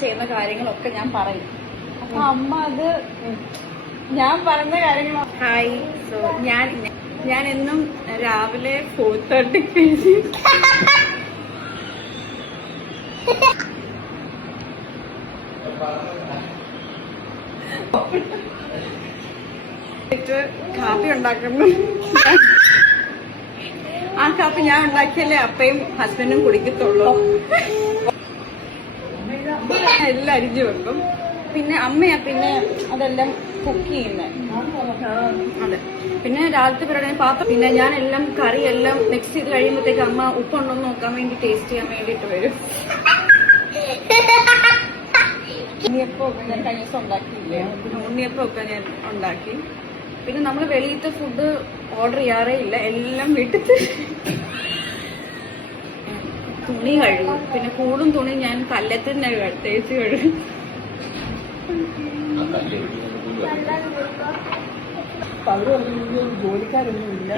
ചെയ്യുന്ന കാര്യങ്ങളൊക്കെ ഞാൻ പറയും. അപ്പൊ അമ്മ അത് ഞാൻ പറഞ്ഞ കാര്യങ്ങൾ. ഹായ്, സോ ഞാൻ എന്നും രാവിലെ 4:30 കാപ്പി ഉണ്ടാക്കുന്നു. ആ കാപ്പി ഞാൻ ഉണ്ടാക്കിയല്ലേ അപ്പയും ഹസ്ബൻഡും കുടിക്കത്തുള്ളൂ. എല്ലാം അരിഞ്ഞു വെക്കും. പിന്നെ അമ്മയാ പിന്നെ അതെല്ലാം കുക്ക് ചെയ്യുന്നത്. അതെ, പിന്നെ രാവിലത്തെ പരിപാടി പാപ്പ. പിന്നെ ഞാൻ എല്ലാം കറിയെല്ലാം മിക്സ് ചെയ്ത് കഴിയുമ്പോഴത്തേക്ക് അമ്മ ഉപ്പുണ്ടോ എന്ന് നോക്കാൻ വേണ്ടി ടേസ്റ്റ് ചെയ്യാൻ വേണ്ടിയിട്ട് വരും. ഉണ്ണിയപ്പം ഞാൻ കഴിഞ്ഞ ദിവസം ഉണ്ടാക്കിയില്ലേ, ഉണ്ണിയപ്പം ഒക്കെ ഞാൻ ഉണ്ടാക്കി. പിന്നെ നമ്മൾ വെളിയിലത്തെ ഫുഡ് ഓർഡർ ചെയ്യാറേ ഇല്ല, എല്ലാം വീട്ടിൽ തുണി കഴുകും. പിന്നെ കൂടും തുണി ഞാൻ കല്ലത്തിന് തേച്ച് കഴുകും. ജോലിക്കാരൊന്നും ഇല്ല.